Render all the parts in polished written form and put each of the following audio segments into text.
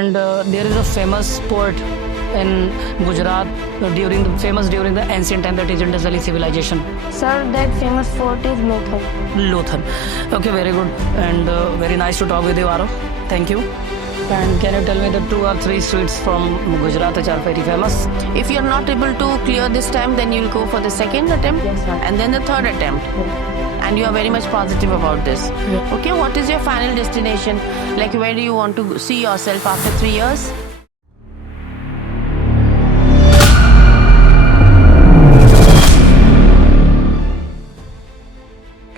and there is a famous port in Gujarat during the ancient time, that is Indus Valley civilization. Sir, that famous fort is Lothal. Lothal. Okay, very good, and very nice to talk with you, Arav. Thank you. And can you tell me the 2 or 3 sweets from Gujarat which are very famous? If you're not able to clear this time, then you'll go for the second attempt Yes, sir. and then the third attempt. And you are very much positive about this. Yeah. Okay, what is your final destination? Like, where do you want to see yourself after 3 years?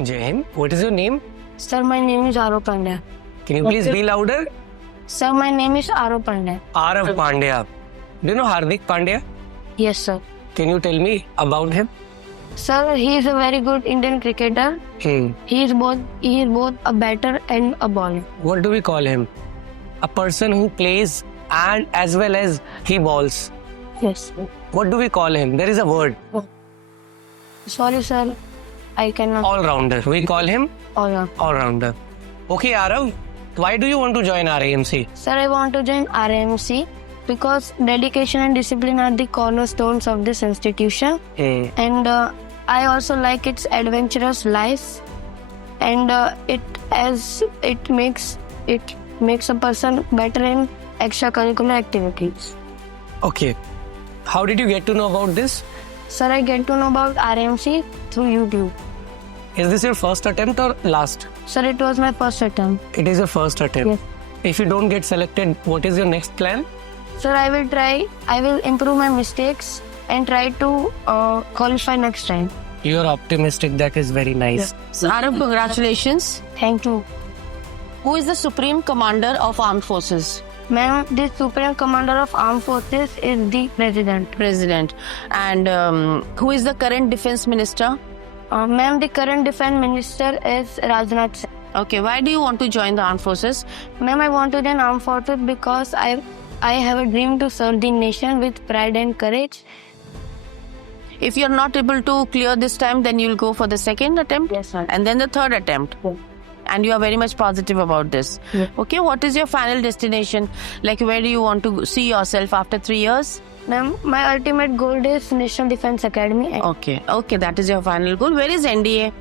Jai Hind. What is your name? Sir, my name is Arav Pandya. Can you please be louder? Sir, my name is Arav Pandya. Arav Pandya. Do you know Hardik Pandya? Yes, sir. Can you tell me about him? Sir, he is a very good Indian cricketer. He is both a batter and a bowler. What do we call him? A person who plays and as well as he bowls. Yes. What do we call him? There is a word. Sorry, sir. I cannot. All-rounder. We call him Oh, yeah. all-rounder. Okay, Arav. Why do you want to join RAMC? Sir, I want to join RMC because dedication and discipline are the cornerstones of this institution. And I also like its adventurous life, and it makes a person better in extracurricular activities. Okay. How did you get to know about this? Sir, I get to know about RMC through YouTube. Is this your first attempt or last? Sir, it was my first attempt. It is your first attempt. Yes. If you don't get selected, what is your next plan? Sir, I will improve my mistakes and try to qualify next time. You are optimistic. That is very nice. So, Arav, congratulations. Thank you. Who is the Supreme Commander of Armed Forces? Ma'am, the Supreme Commander of Armed Forces is the President. And who is the current Defense Minister? Ma'am, the current Defense Minister is Rajnath Singh. Okay, why do you want to join the Armed Forces? Ma'am, I want to join Armed Forces because I have a dream to serve the nation with pride and courage. If you're not able to clear this time, then you'll go for the second attempt Yes, sir. and then the third attempt. Yeah. And you are very much positive about this. Yeah. Okay, what is your final destination? Like, where do you want to see yourself after 3 years? Ma'am, my ultimate goal is National Defense Academy. Okay, that is your final goal. Where is NDA?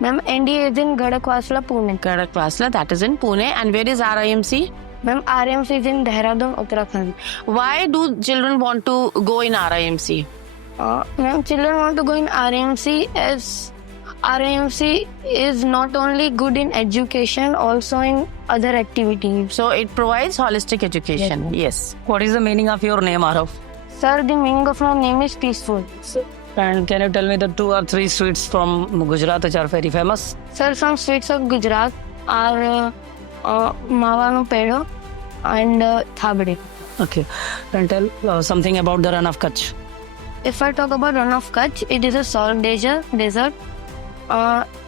Ma'am, NDA is in Gadakwasla, Pune. Karaklasla, that is in Pune. And where is RIMC? Ma'am, RMC is in Dehradun, Uttarakhand. Why do children want to go in RIMC? Ma'am, children want to go in RMC as RMC is not only good in education, also in other activities. So it provides holistic education. Yes. What is the meaning of your name, Arav? Sir, the meaning of my name is peaceful. And can you tell me the 2 or 3 sweets from Gujarat which are very famous? Sir, some sweets of Gujarat are Mawanu Pedo and Thabde. Okay. And tell something about the Run of Kutch. If I talk about Run of Kutch, it is a salt desert.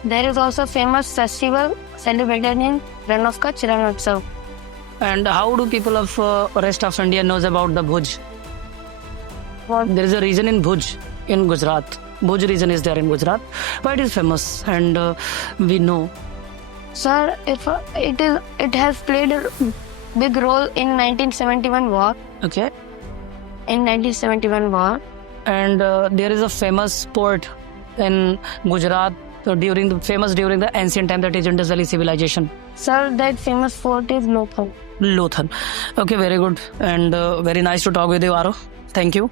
There is also a famous festival celebrated in Run of Kutch, Ran Utsav. And how do people of rest of India knows about the Bhuj? There is a region in Bhuj in Gujarat. Bhuj region is there in Gujarat. Why it is famous? And we know. Sir, it has played a big role in 1971 war. Okay. In 1971 war. And there is a famous port in Gujarat during the ancient time, that is Indus Valley civilization. Sir, that famous fort is Lothal. Lothal. Okay, very good, and very nice to talk with you, Arav. Thank you.